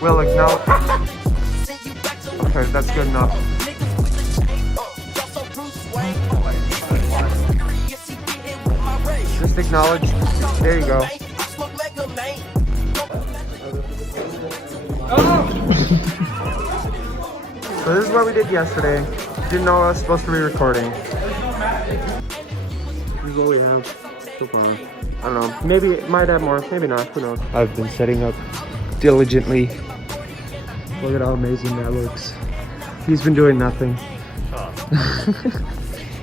Will acknowledge. Okay, that's good enough. Just acknowledge. There you go. So this is what we did yesterday. Didn't know I was supposed to be recording. This is what we have so far. I don't know. Maybe it might have more. Maybe not. Who knows? I've been setting up diligently. Look at how amazing that looks. He's been doing nothing.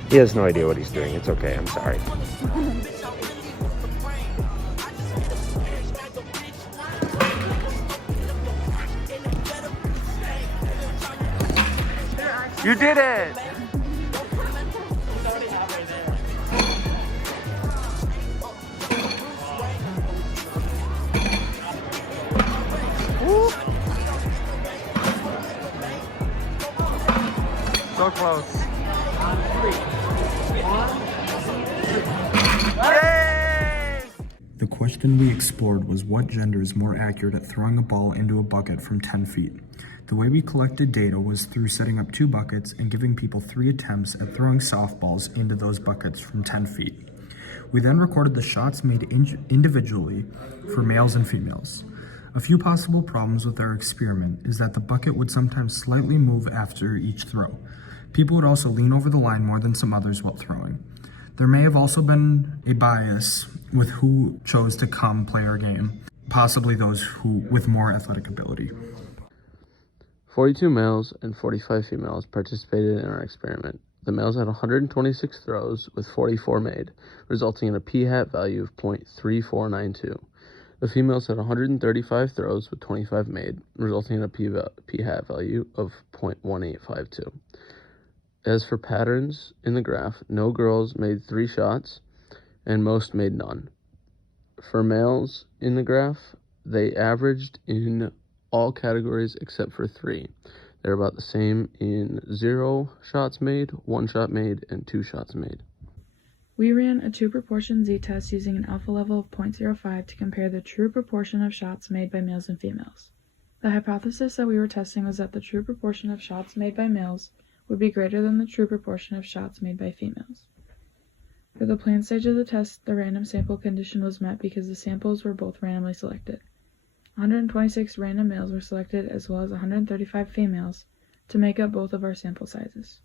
He has no idea what he's doing. It's okay. I'm sorry. You did it! Woo. So close. Yay! The question we explored was what gender is more accurate at throwing a ball into a bucket from 10 feet. The way we collected data was through setting up 2 buckets and giving people 3 attempts at throwing softballs into those buckets from 10 feet. We then recorded the shots made individually for males and females. A few possible problems with our experiment is that the bucket would sometimes slightly move after each throw. People would also lean over the line more than some others while throwing. There may have also been a bias with who chose to come play our game, possibly those who with more athletic ability. 42 males and 45 females participated in our experiment. The males had 126 throws with 44 made, resulting in a p-hat value of 0.3492. The females had 135 throws with 25 made, resulting in a p-hat value of 0.1852. As for patterns in the graph, no girls made 3 shots and most made none. For males in the graph, they averaged in all categories except for 3. They're about the same in 0 shots made, 1 shot made, and 2 shots made. We ran a 2 proportion z-test using an alpha level of 0.05 to compare the true proportion of shots made by males and females. The hypothesis that we were testing was that the true proportion of shots made by males would be greater than the true proportion of shots made by females. For the planned stage of the test, the random sample condition was met because the samples were both randomly selected. 126 random males were selected as well as 135 females to make up both of our sample sizes.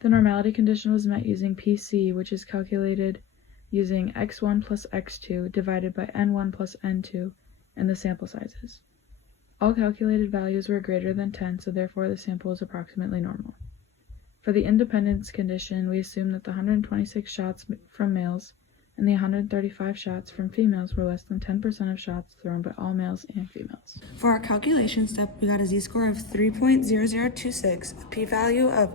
The normality condition was met using PC, which is calculated using x1 plus x2 divided by n1 plus n2 and the sample sizes. All calculated values were greater than 10, so therefore the sample is approximately normal. For the independence condition, we assumed that the 126 shots from males and the 135 shots from females were less than 10% of shots thrown by all males and females. For our calculation step, we got a z-score of 3.0026, a p-value of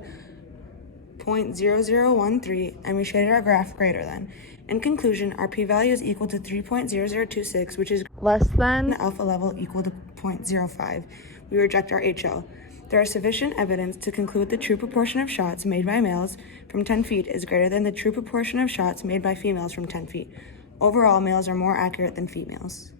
0.0013, and we shaded our graph greater than. In conclusion, our p-value is equal to 3.0026, which is less than the alpha level equal to 0.05. We reject our HL. There is sufficient evidence to conclude the true proportion of shots made by males from 10 feet is greater than the true proportion of shots made by females from 10 feet. Overall, males are more accurate than females.